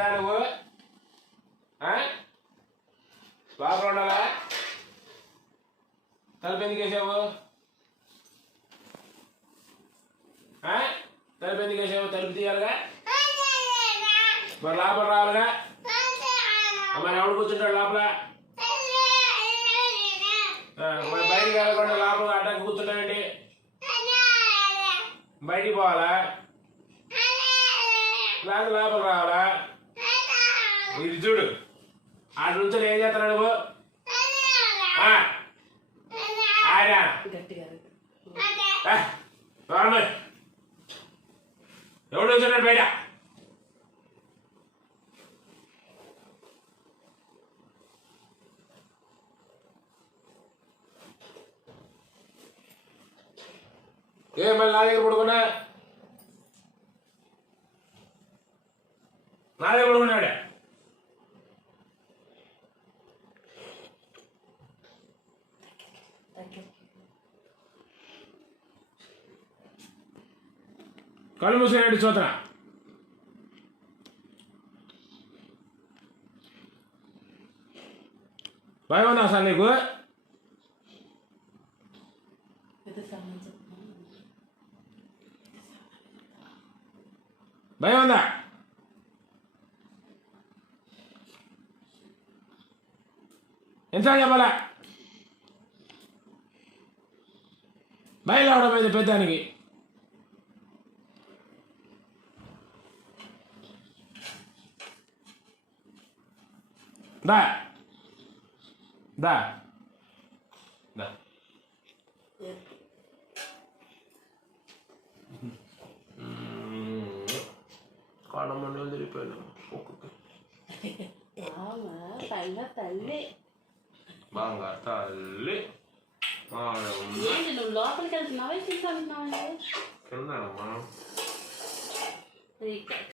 ఉండదా నువ్వు? లోపల ఉండాలా? తలుపు ఎందుకు వేసావు? తలుపు ఎందుకు వేసావు? తలుపు తీయాలిగా, మరి లోపల రావాలిగా. మరి ఎవడు కూర్చుంటాడు లోపల? మరి బయటికి వెళ్ళకుండా లోపల అడ్డానికి కూర్చుంటానండి. బయటికి పోవాలా? లేక లోపల రావాలా? ఇది చూడు, ఆడ నుంచి ఏం చేస్తున్నాడు నువ్వు? ఆయన ఎవడు వచ్చాడు బయట? ఏ మళ్ళీ నా దగ్గర పడుకున్నా? నా దగ్గర పడుకున్నాడే. కళ్ళు మూసేయండి చూతన. భయం ఉందా అసలు నీకు? భయం ఉందా? ఎంత చెప్పాలా? భయం రావడం మీద పెద్దానికి. దా దా దా కాడమండలు తిరిగిపోయాను. తల్లి బాగా తల్లి నువ్వు లోపలికి వెళ్తున్నావా? తీసుకెళ్తున్నావా? కిందమ్మా.